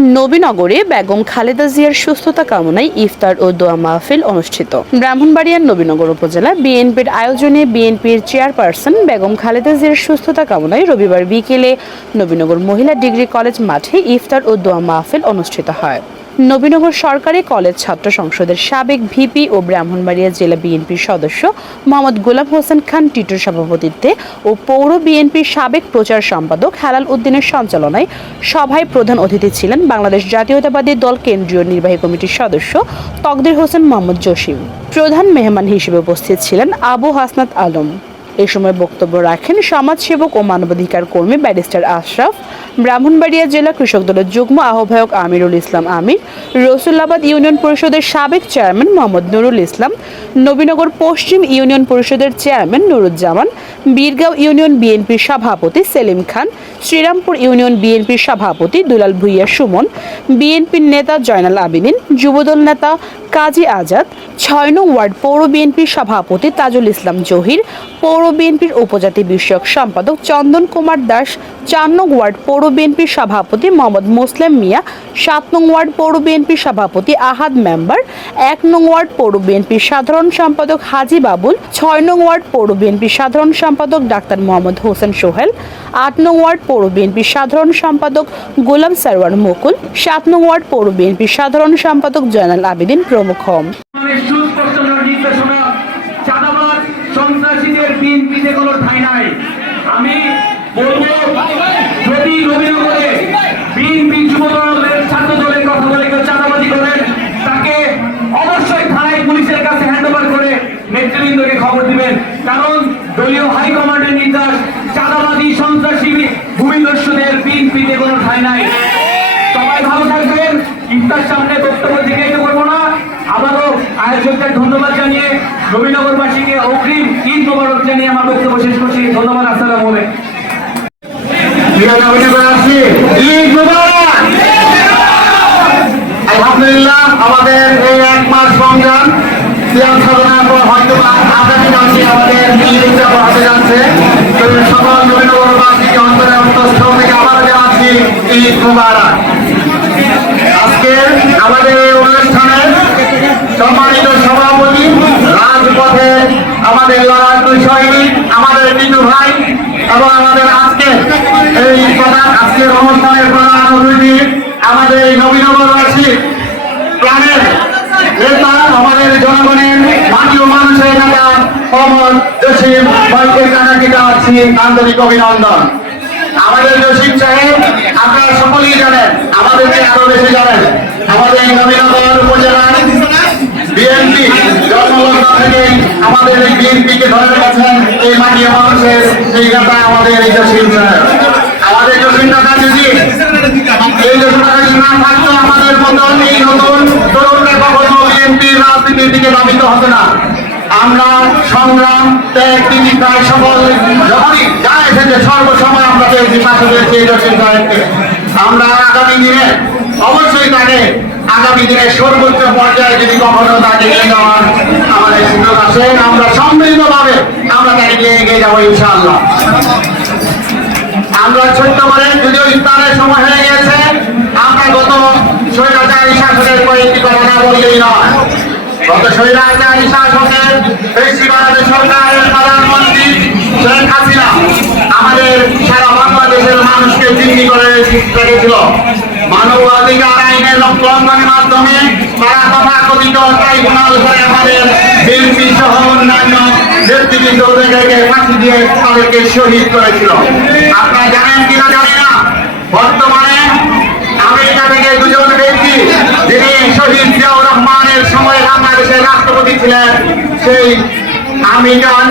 নবীনগরে বেগম খালেদা জিয়ার সুস্থতা কামনায় ইফতার ও দোয়া মাহফিল অনুষ্ঠিত। ব্রাহ্মণবাড়িয়ার নবীনগর উপজেলা বিএনপির আয়োজনে বিএনপির চেয়ারপারসন বেগম খালেদা জিয়ার সুস্থতা কামনায় রবিবার বিকেলে নবীনগর মহিলা ডিগ্রি কলেজ মাঠে ইফতার ও দোয়া মাহফিল অনুষ্ঠিত হয়। নবীনগর সরকারি কলেজ ছাত্র সংসদের সাবেক ভিপি ও ব্রাহ্মণবাড়িয়া জেলা বিএনপির সদস্য মোহাম্মদ গোলাম হোসেন খান টিটুর সভাপতিত্বে ও পৌর বিএনপির সাবেক প্রচার সম্পাদক হেলাল উদ্দিনের সঞ্চালনায় সভায় প্রধান অতিথি ছিলেন বাংলাদেশ জাতীয়তাবাদী দল কেন্দ্রীয় নির্বাহী কমিটির সদস্য তকদির হোসেন মোহাম্মদ জসিম। প্রধান মেহমান হিসেবে উপস্থিত ছিলেন আবু হাসনাত আলম। এ সময় বক্তব্য রাখেন সমাজসেবক ও মানবাধিকার কর্মী ব্যারিস্টার আশরাফ, ব্রাহ্মণবাড়িয়া জেলা কৃষক দলের যুগ্ম আহ্বায়ক আমিরুল ইসলাম আমির, রসুল্লাবাদ ইউনিয়ন পরিষদের সাবেক চেয়ারম্যান মোহাম্মদ নুরুল ইসলাম, নবীনগর পশ্চিম ইউনিয়ন পরিষদের চেয়ারম্যান নুরুজ্জামান, বীরগাঁও ইউনিয়ন বিএনপির সভাপতি সেলিম খান, শ্রীরামপুর ইউনিয়ন বিএনপির সভাপতি দুলাল ভুইয়া সুমন, বিএনপির নেতা জয়নাল আবেদিন, যুবদল নেতা কাজী আজাদ, ৬ নং ওয়ার্ড পৌর বিএনপির সভাপতি তাজুল ইসলাম জহির, পৌর বিএনপির উপজাতি বিষয়ক সম্পাদক চন্দন কুমার দাস, ৪ নং ওয়ার্ড পৌর বিএনপির সভাপতি মোহাম্মদ মুসলিম মিয়া, ৭ নং ওয়ার্ড পৌর বিএনপির সভাপতি আহাদ মেম্বার, ১ নং ওয়ার্ড পৌর বিএনপির সাধারণ সম্পাদক হাজি বাবুল, ৬ নং ওয়ার্ড পৌর বিএনপির সাধারণ সম্পাদক ডাক্তার মোহাম্মদ হোসেন সোহেল, ৮ নং ওয়ার্ড পৌর বিএনপির সাধারণ সম্পাদক গোলাম সারওয়ার মুকুল, ৭ নং ওয়ার্ড পৌর বিএনপির সাধারণ সম্পাদক জয়নাল আবেদিন প্রমুখ। আমি বলবো, যদি নবীনগরে বিএনপি যুবদলের ছাত্র দলের কথা বলে কেউ চাঁদাবাজি করেন, তাকে অবশ্যই থানায় পুলিশের কাছে হ্যান্ডওভার করে নেতৃবৃন্দকে খবর দিবেন। কারণ দলীয় হাইকমান্ডের নির্দেশ, চাঁদাবাজি সন্ত্রাসী ভূমিদস্যুদের বিএনপিতে কোনো ঠাঁই নাই। সবাই ভালো থাকবেন। ইফতার সামনে বক্তব্য জিজ্ঞাসা করবো না। আবারও আয়োজকদের ধন্যবাদ জানিয়ে নবীনগরবাসীকে অগ্রিম ঈদ মোবারক জানিয়ে আমার বক্তব্য শেষ করছি। ধন্যবাদ। আসসালামু আলাইকুম। আলহামদুলিল্লাহ, আমাদের এই ১ মাস সংগ্রাম সিয়াম সাধনার পর হয়তো আগামী মাসে আমাদের ঈদটা হতে যাচ্ছে। সকল নবীনগরবাসীকে অন্তরে অন্তঃস্থল থেকে আবারও জানাচ্ছি ঈদ মুবারক। আজকে আমাদের এই অনুষ্ঠানে সম্মানিত সভাপতি, রাজপথে আমাদের লড়াকু সৈনিক, আমাদের মিঠু ভাই এবং আমাদের আজকের অনুষ্ঠানের প্রধান অতিথি আমাদের এই নবীনগরবাসী প্রাণের নেতা, আমাদের জনগণের মাননীয় মানুষের নেতা মোহাম্মদ জসিম ভাইকে জানাতে যাচ্ছি আন্তরিক অভিনন্দন। আমাদের জসিম সাহেব, আপনারা সকলেই জানেন, আমাদেরকে আরো বেশি জানেন, আমাদের এই নবীনগর উপজেলার বিএনপি জন্মলগ্ন থেকে আমাদের এই বিএনপিকে ধরে রেখেছেন এই মাননীয় মানুষের এই নেতা আমাদের এই জসিম সাহেব। আমাদের জসিম টাকা যদি এই জসিম টাকা যদি না থাকতো, আমাদের মতন এই নতুন তরুণরা কখনো বিএনপির রাজনীতির দিকে ধাবিত হতো না। আমরা সংগ্রাম ত্যাগ তিনিটায় সকল যখনই যা এসেছে সর্বসময় আমরা পেয়েছি, পাশে পেয়েছি এই জসিম সাহেবকে। আমরা আগামী দিনে অবশ্যই তাকে আগামী দিনে সর্বোচ্চ পর্যায়ে যদি কখনো তাকে নিয়ে যাওয়ার আমাদের সুযোগ আসে, আমরা সমৃদ্ধভাবে আমরা তাকে নিয়ে এগিয়ে যাবো ইনশাআল্লাহ। আমরা ছোট্ট করে যদিও ইফতারের সময় হয়ে গেছে, আমরা গত স্বৈরাচারী শাসনের কয়েকটি কথা না বললেই নয়। গত স্বৈরাচারী শাসনের বাংলাদেশ সরকারের প্রধানমন্ত্রী শেখ হাসিনা আমাদের সারা বাংলাদেশের মানুষকে জিম্মি করে রেখেছিল। মানবাধিকার আইনের লঙ্ঘনের মাধ্যমে তারা তথাকথিত ট্রাইব্যুনাল করে আমাদের বিএনপি সহ অন্যান্য নেতৃবৃন্দকে ফাঁসি দিয়ে তাদেরকে শহীদ করেছিল। আপনারা জানেন কিনা জানি না, বর্তমানে আমেরিকা থেকে দুজন ব্যক্তি, যিনি শহীদ জিয়াউর রহমানের সময় বাংলাদেশের রাষ্ট্রপতি ছিলেন, সেই আমেরিকান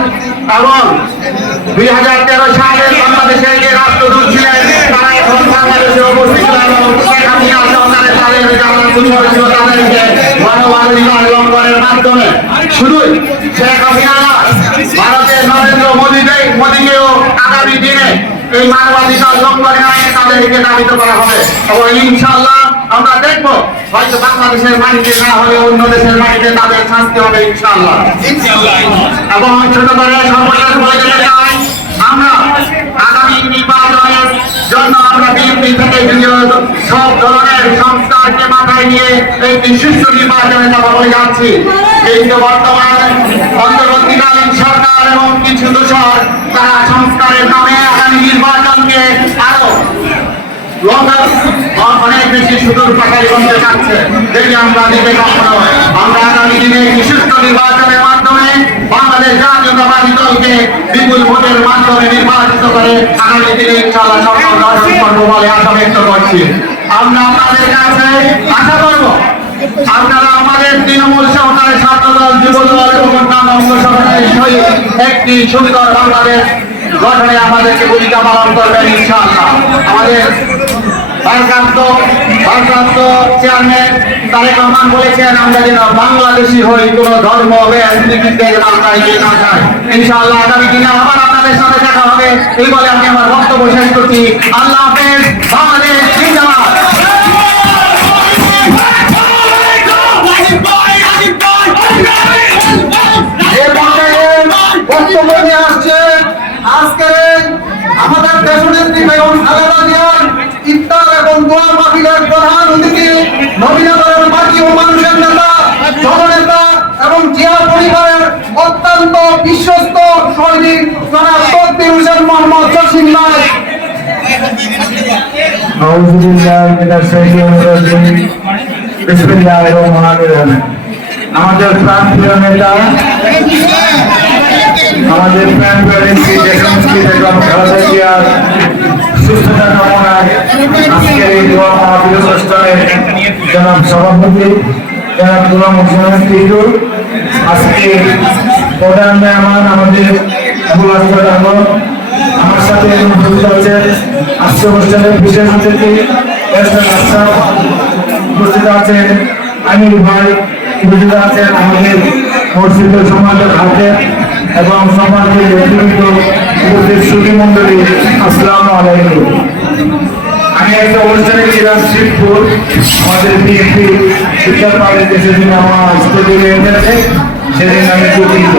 এবং ২০১৩ সালের বাংলাদেশের যে রাষ্ট্রদূত ছিলেন, তারা এখন বাংলাদেশে উপস্থিত ছিলেন। শেখ হাসিনা সরকারের তাদেরকে মানবাধিকার লঙ্ঘনের মাধ্যমে শুধুই শেখ হাসিনা না, ভারতের নরেন্দ্র মোদীকেও আগামী দিনে এই মানবাধিকার লঙ্ঘনের আইনে তাদেরকে দাবিত করা হবে এবং ইনশাআল্লাহ আমরা দেখবো হয়তো বাংলাদেশের মাটিতে না হলে অন্য দেশের মাটিতে তাদের শাস্তি হবে ইনশাআল্লাহ। এবং ছোট করে সর্বশেষ বলে যেতে চাই, আমরা আগামী নির্বাচনের জন্য আমরা বিএনপি থেকে সব ধরনের সংস্কারকে মাথায় নিয়ে একটি সুষ্ঠু নির্বাচনে যাবো বলে যাচ্ছি। কিন্তু বর্তমান অন্তর্বর্তীকালীন সরকার এবং কিছু দোষর তারা সংস্কারের নামে আগামী নির্বাচনকে আরো অনেক বেশি সুদূর পাঠাই করতে চাচ্ছে, যেটি আমরা দিতে কখনো। আমরা আগামী দিনে সুষ্ঠু নির্বাচনের মাধ্যমে বাংলাদেশ জাতীয়তাবাদী দলকে বিপুল ভোটের মাধ্যমে নির্বাচিত করে আগামী দিনে ইনশাআল্লাহ সরকার গঠন করবো বলে আশা ব্যক্ত করছি। আমরা আপনাদের কাছে আশা করব আপনারা আমাদের তৃণমূল সহকারী ছাত্রদল, যুবদল এবং অন্যান্য অঙ্গ সংগঠনের সহিত একটি সুন্দর বাংলাদেশ গঠনে আমাদেরকে ভূমিকা পালন করবেন ইনশাআল্লাহ। আমাদের ভারপ্রাপ্ত চেয়ারম্যান তারেক রহমান বলেছেন আমরা যেন বাংলাদেশি হই, কোন ধর্ম রাজনীতিতে আমরা এগিয়ে না যাই। ইনশাআল্লাহ আগামী দিনে আবার আপনাদের সাথে দেখা হবে এই বলে আমি আমার বক্তব্য শেষ করছি। আল্লাহ হাফেজ। বাংলাদেশ জিন্দাবাদ। বক্তব্য নিয়ে আসছেন আজকের আমাদের দেশনেত্রী বেগম খালেদা জিয়ার ইফতার এবং দোয়া মাহফিলের প্রধান অতিথি, নবীনগরের মাটি ও মানুষের নেতা, জননেতা এবং জিয়া পরিবারের অত্যন্ত বিশ্বস্ত সৈনিক জনাব তকদির হোসেন মোহাম্মদ জসিম ভাই। আমাদের প্রান্তীয় নেতা, আমাদের সুস্থতা কামনায় আজকের এই জনাব সভাপতি জনাব গোলাম হোসেন টিটুল, আজকে প্রধান মেহমান আমাদের আবুল আসগর আলম, আমার সাথে উপস্থিত আছেন আজকে অনুষ্ঠানের বিশেষ অতিথি উপস্থিত আছেন আমির ভাই, উপস্থিত আছেন আমাদের মসজিদের সমাজের হাতে এবং সমাজের ব্যক্তিগত উপস্থিত সুধী মন্ডলী, আসসালামু আলাইকুম। আমি একটা অনুষ্ঠানে ছিলাম শিবপুর, আমাদের বিএনপি শিক্ষা পাবলিক সেদিন আমার স্কুলে এনেছে, সেদিন আমি দুঃখিত।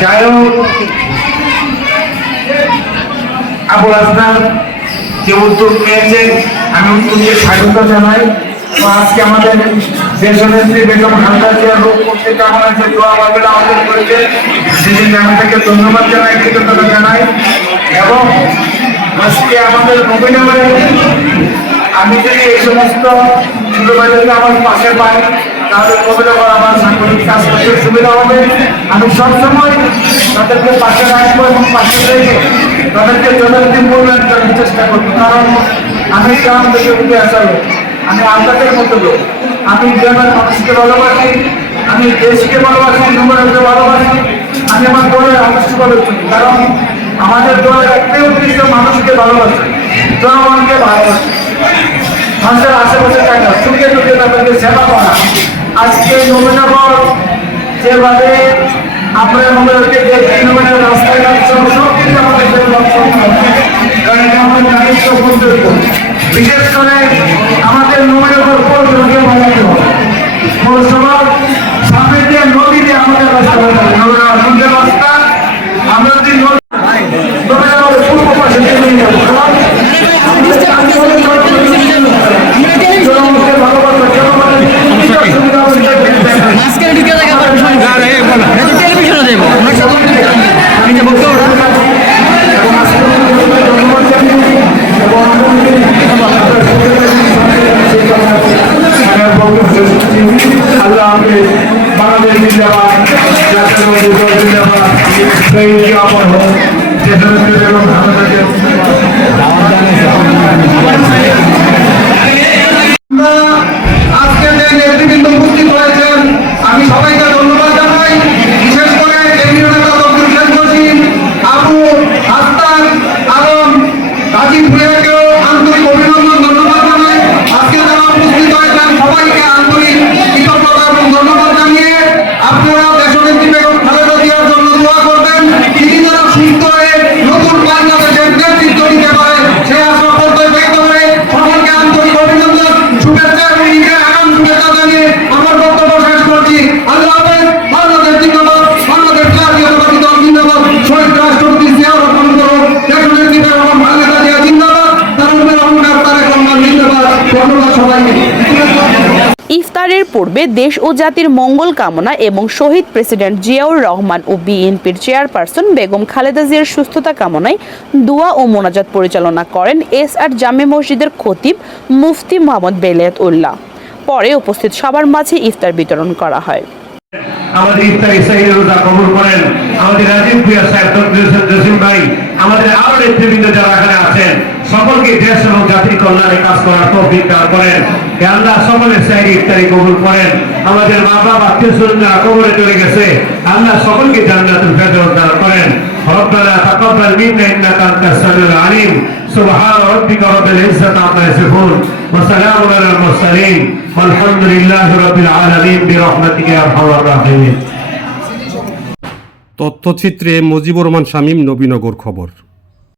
যাই হোক, আবুল হাসনান যে উদ্যোগ নিয়েছেন আমি উদ্যোগকে স্বাগত জানাই। আজকে আমাদের দেশনেত্রী বেগম খালেদা জিয়ার রোগ মুক্তি কামনায় যে দোয়া মাহফিল আয়োজন করেছে সেজন্য আমি তাকে ধন্যবাদ জানাই, কৃতজ্ঞতা জানাই। এবং আজকে আমাদের নবীনগরে আমি যদি এই সমস্ত ছোট ভাইদেরকে আমার পাশে পাই তাহলে নবীনগর আমার সাংগঠনিক কাজ করতে সুবিধা হবে। আমি সবসময় তাদেরকে পাশে রাখবো এবং পাশে রেখে তাদেরকে যথাযথ মূল্যায়ন করার চেষ্টা করবো। কারণ আমি গ্রাম থেকে উঠে আসালো, আমি আপনাদের মতো লোক, আমি গ্রামের মানুষকে ভালোবাসি, আমি দেশকে ভালোবাসি, নবীনগরকে ভালোবাসি, আমি আমার দলের আদর্শ করি। কারণ আমাদের দলের একটাই উদ্দেশ্য মানুষকে ভালোবাসে, জনগণকে ভালোবাসে, মানুষের আশেপাশে থাকা, সুখে দুঃখে তাদেরকে সেবা করা। আজকে নবীনগর যেভাবে আমরা নবীনগরকে দেখি, নবীনগর রাস্তাঘাট সব কিছু আমাদের কারণ এটা আমাদের দায়িত্ব কর্তব্য। বিশেষ করে আমাদের নবীনগর পৌরসভাকে বানাতে হবে। পৌরসভার সামনে দিয়ে নদী দিয়ে আমাদের রাস্তা বানাতে হবে। নদীর রাস্তা আমরা যদি নবীনগরের পূর্ব পাশে আল্লাহ হাফেজ। বাংলাদেশ জিন্দাবাদ, জাতীয় জিন্দাবাদ। সেই আমার হোক দেশনেত্রী বেগম খালেদা জিয়া। আজকে যে নেতৃবৃন্দ উপস্থিত হয়েছেন আমি সবাইকে ধন্যবাদ জানাই। বিশেষ করে কেন্দ্রীয় নেতা তকদির হোসেন জসিম, আবু হাসনান আলম, রাজীব ভুঁইয়াকেও আন্তরিক অভিনন্দন, ধন্যবাদ জানাই। আজকে যারা উপস্থিত হয়েছেন সবাইকে আন্তরিক কৃতজ্ঞতা এবং ধন্যবাদ জানিয়ে আপনারা দেশনেত্রী বেগম খালেদা জিয়ার জন্য দোয়া করবেন। তিনি যেন সুস্থ হয়ে নতুন বাংলাদেশের নেতৃত্ব দিতে পারেন ইফতারের পূর্বে দেশ ও জাতির মঙ্গল কামনা এবং শহীদ প্রেসিডেন্ট জিয়াউর রহমান ও বিএনপির চেয়ারপারসন বেগম খালেদা জিয়ার সুস্থতা কামনায় দোয়া ও মোনাজাত পরিচালনা করেন এসআর জামে মসজিদের খতিব মুফতি মোহাম্মদ বেলায়েত উল্লাহ। পরে উপস্থিত সবার মাঝে ইফতার বিতরণ করা হয়। আমাদের ইফতারি সাহিদ রোজা কবুল করেন। আমাদের রাজীব ভুইয়া সাহেব, ডক্টর জসিম ভাই, আমাদের আরো নেতৃবৃন্দ যারা এখানে আছেন সকলকে দেশ এবং জাতির কল্যাণে কাজ করার তৌফিক দান করেন। হে আল্লাহ, সকলের সাহিদ ইফতারি কবুল করেন। আমাদের মা বাবা আত্মীয়স্বজনরা কবরে চলে গেছে, আল্লাহ সকলকে জান্নাতুল ফেরদৌস দান করেন। রব্বানা তাকাব্বাল মিন্না ইন্নাকা আনতাস সামিউল আলিম। সুবহান রাব্বিকা রাব্বিল ইজ্জাতি আম্মা ইয়াসিফুন ওয়া সালামুন আলাল মুরসালিন ওয়ালহামদুলিল্লাহি রাব্বিল আলামিন বিরহমাতিকা ইয়া আরহামার রাহিমিন। তথ্যচিত্রে মজিবুর রহমান শামীম, নবীনগর খবর।